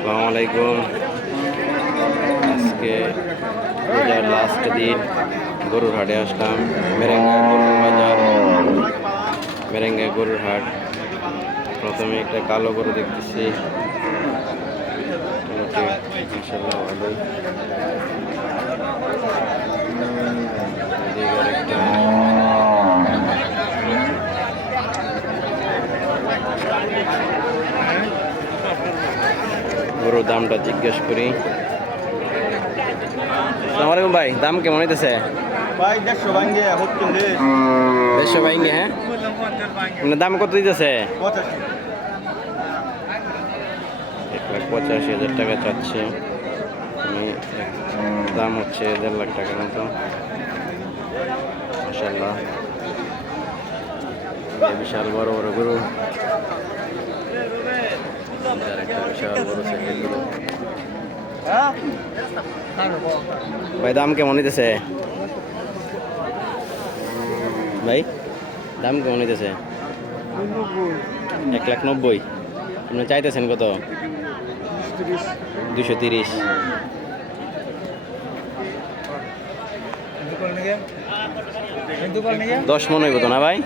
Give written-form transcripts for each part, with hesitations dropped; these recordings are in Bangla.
আসসালামু আলাইকুম। আজকে রোজার লাস্ট দিন গরুর হাটে আসলাম। মেরেঙ্গা গরুর বাজার, মেরেঙ্গা গরুর হাট। প্রথমে একটা কালো গরু দেখতেছি, ইনশাল্লাহ ভালোই। এদিকে আরেকটা, গরুর দামটা জিজ্ঞেস করি। আসসালামু আলাইকুম ভাই, দাম কেমন হইতেছে? ভাই 150 ভাঙ্গে 150 ভাঙ্গে। হ্যাঁ, আপনার দাম কত দিতেছে? 1,85,000 টাকা চাচ্ছে। আমি দাম হচ্ছে 1.5 লাখ টাকার মতো। মাশাআল্লাহ, বিশাল বড় বড় গরু। একটা বিশাল বড় সাইজের গরু। ভাই দাম কেমন নিতেছে? ভাই দাম কেমন নিতেছে? 1,90,000। আপনি চাইতেছেন কত? 230। 10 মন হইব তো না ভাই?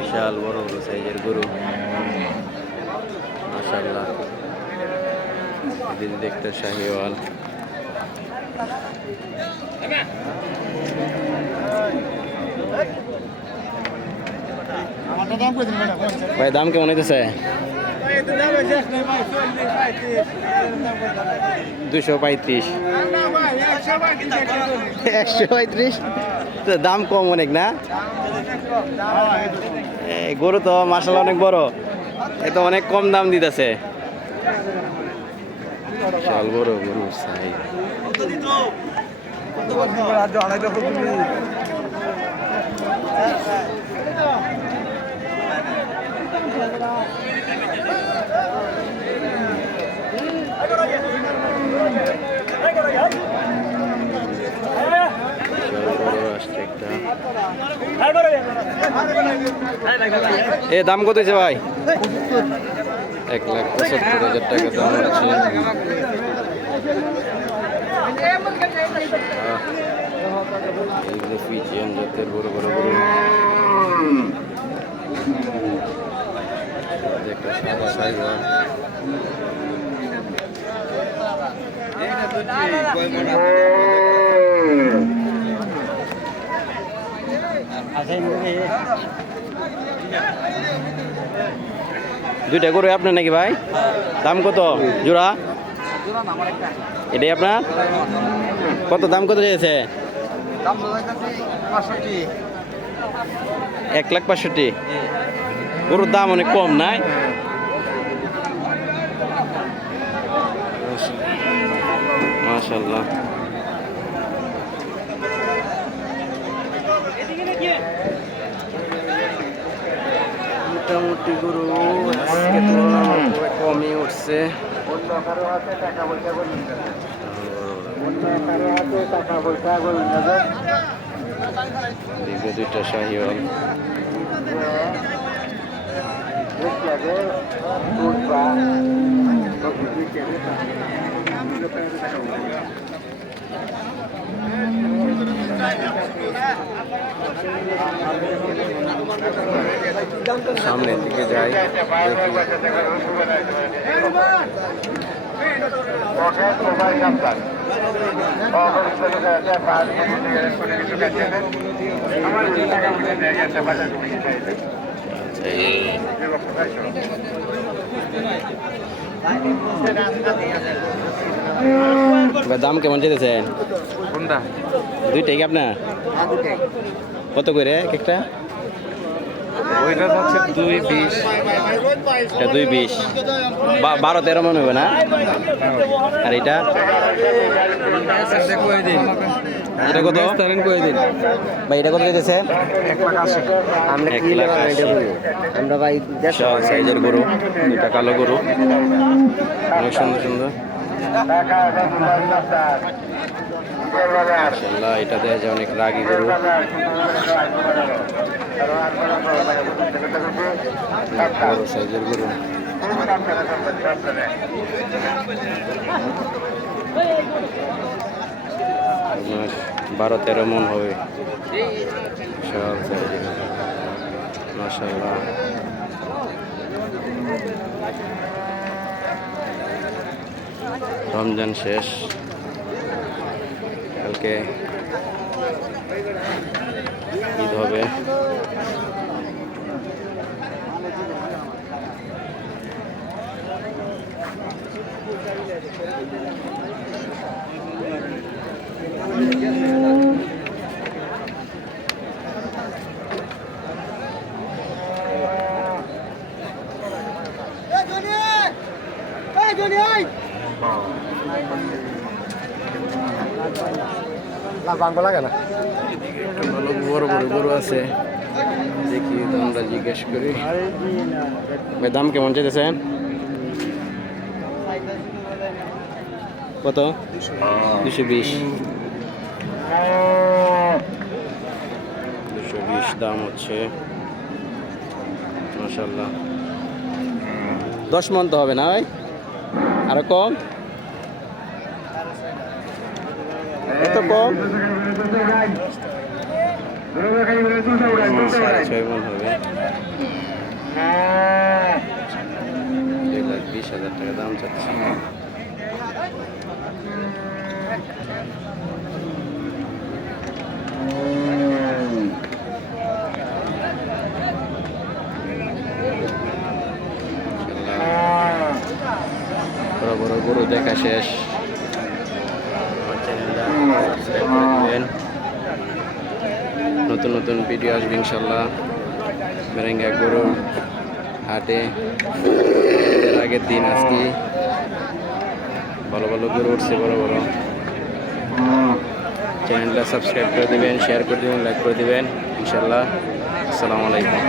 বিশাল বড় বড় সাইজের গরু, মাশাআল্লাহ। দিদি দেখতে শাহিওয়াল। ভাই দাম কেমন হইতেছে? 235। 135 তো দাম কম অনেক না? গরু তো মাশাআল্লাহ অনেক বড়, এ তো অনেক কম দাম দিতেছে। বিশাল বড় গরু সাইজ। এ দাম কত হয়েছে ভাই? 1,75,000 টাকা দাম হচ্ছে। এইগুলো ফিজিয়ান জাতের বড় বড় গরু। একটা সাদা সাইওয়াল। দুইটা গরু আপনার নাকি ভাই? দাম কত জোড়া? এটাই আপনার? কত দাম কত চেয়েছে? 1,65,000। গরুর দাম অনেক কম নাই? মাশাআল্লাহ। মোটামুটি গরু আজকে তুলনামূলক কমই উঠছে। দুইটা শাহিওয়াল। সামনের দিকে যাই, দাম কেমন চাইতেছেন? কোনটা? দুইটাই কি আপনার? কত করে একটা? ওইটা হচ্ছে 220। এটা 220, 12-13 মনে হবে না? আর এটা এটা কত? ভাই এটা কত দিতেছে? 1,80,000। আমরা ভাই বিশাল সাইজের গরু, দুটা কালো গরু, অনেক সুন্দর সুন্দর। মাশাআল্লাহ, এটা দেয়া যায় অনেক রাগী গরু। বড় সাইজের গরু। 12-13 মন হবে। বিশাল সাইজের মাশাআল্লাহ। রমজান শেষ, কালকে ঈদ হবে। ভালো বড় বড় গরু আছে, দেখি আমরা জিজ্ঞেস করি। ভাই দাম কেমন চাইতেছেন? কত? 220 দাম হচ্ছে। মাশাআল্লাহ, 10 মন তো হবে না ভাই? আরো কম? এত কম? 6.5 মন হবে। 2,20,000 টাকা দাম চাচ্ছে। বড় বড় গরু দেখা শেষ। আমার চ্যানেলটা সাবস্ক্রাইব করে দিবেন, নতুন নতুন ভিডিও আসবে ইনশাল্লাহ। মেরেঙ্গা গরুর হাটে এর আগের দিন আজকে ভালো ভালো গরু উঠছে, বড় বড়। চ্যানেলটা সাবস্ক্রাইব করে দিবেন, শেয়ার করে দিবেন, লাইক করে দিবেন ইনশাল্লাহ। আসসালামু আলাইকুম।